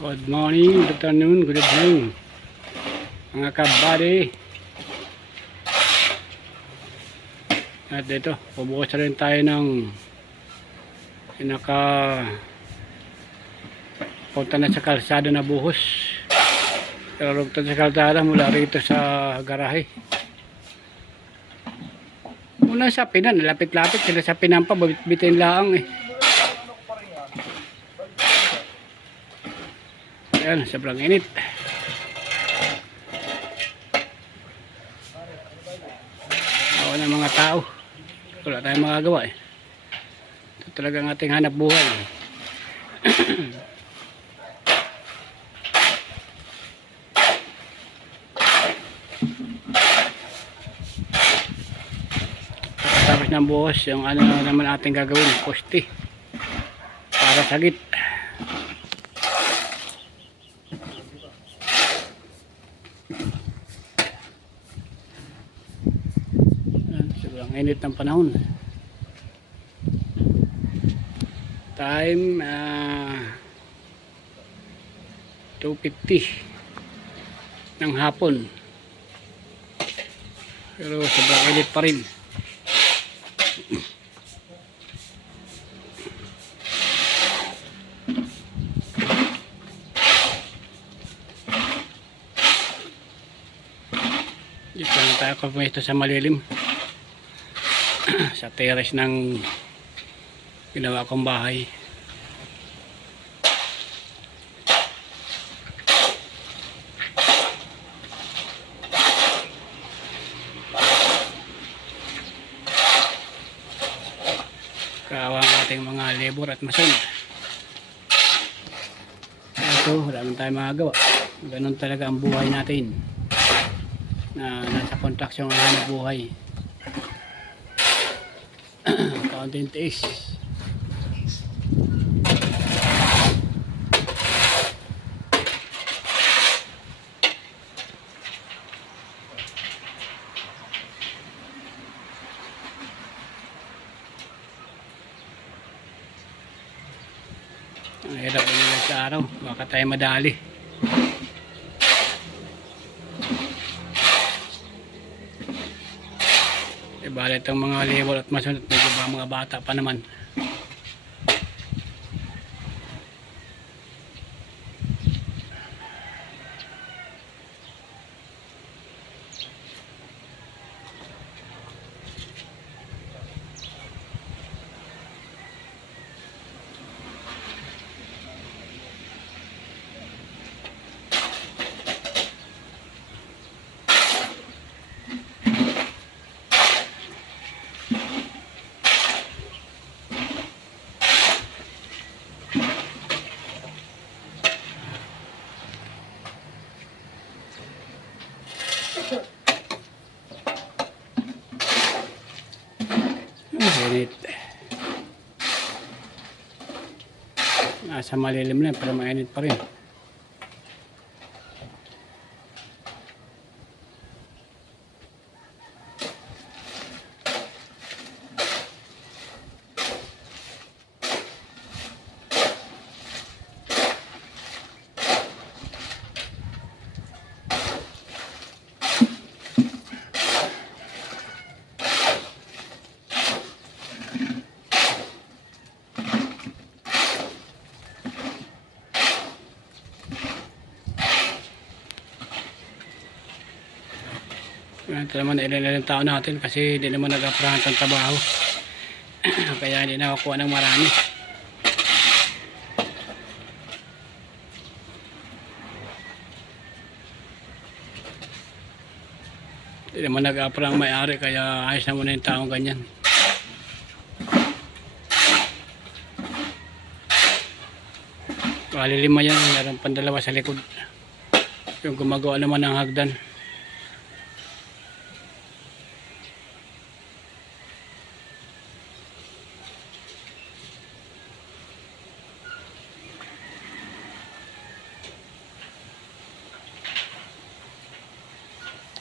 Good morning, good afternoon, good evening. Mga kabady. At dito, pubukas rin tayo ng pinaka punta na sa kalsada na buhos. Pero rugtad sa kalsada mula rito sa garahe. Muna sa pinan, lapit-lapit sila sa pinan pa, bitin laang eh. Ayan, sobrang init. Ako ng mga tao. Wala tayong magagawa eh. Ito talaga ang ating hanap buhay. Tapos ng buhos, yung ano naman ating gagawin, poste. Para sagit. Ayan, Sobrang init ng panahon. Time ah 2.50 ng hapon. Pero sobrang init pa rin. Dito na tayo kumisto sa malilim. sa terrace ng ginawa kong bahay. Kawa ang ating mga labor at mason. Ito, wala naman tayo magagawa. Ganun talaga ang buhay natin na nasa kontraksyon ang hanap buhay. Kaunting tiis. Ang hirap umuwi sa araw. Baka tayo madali. Ibalit ang mga labor at masunod. Medyo mga bata pa naman. Ang init. Nasa malilim lang pero mainit pa rin. Ito naman ilan ilan tao natin kasi hindi naman nag-aprahan ng trabaho. Kaya hindi nakakuha ng marami. Hindi naman nag-aprahan ang may-ari kaya ayos na muna yung taong ganyan. Bali lima yan, meron pang dalawa sa likod. Yung gumagawa naman ng hagdan.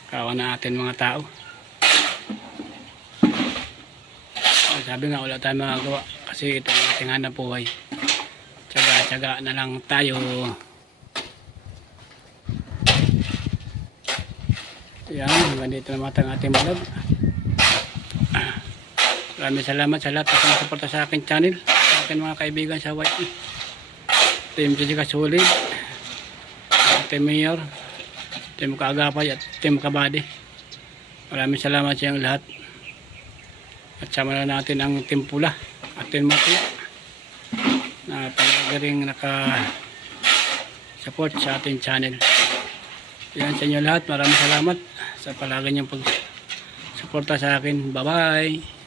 Kawa na atin mga tao. Sabi nga wala tayong magagawa kasi ito ang ating hanap buhay. Tsaga-tsaga na lang tayo. Yan, hanggang dito naman ang ating vlog. Maraming salamat sa lahat at suporta sa akin channel, sa akin mga kaibigan sa YT. Team Jessica Solid, Team Mayor, Team Kaagapay at Team Kabady. Maraming salamat sa inyong lahat. At sama na natin ang Team Pula at Team Matia na palagi rin naka support sa ating channel. Yan sa inyo lahat. Maraming salamat sa palagi niyong pag suporta sa akin. Bye-bye!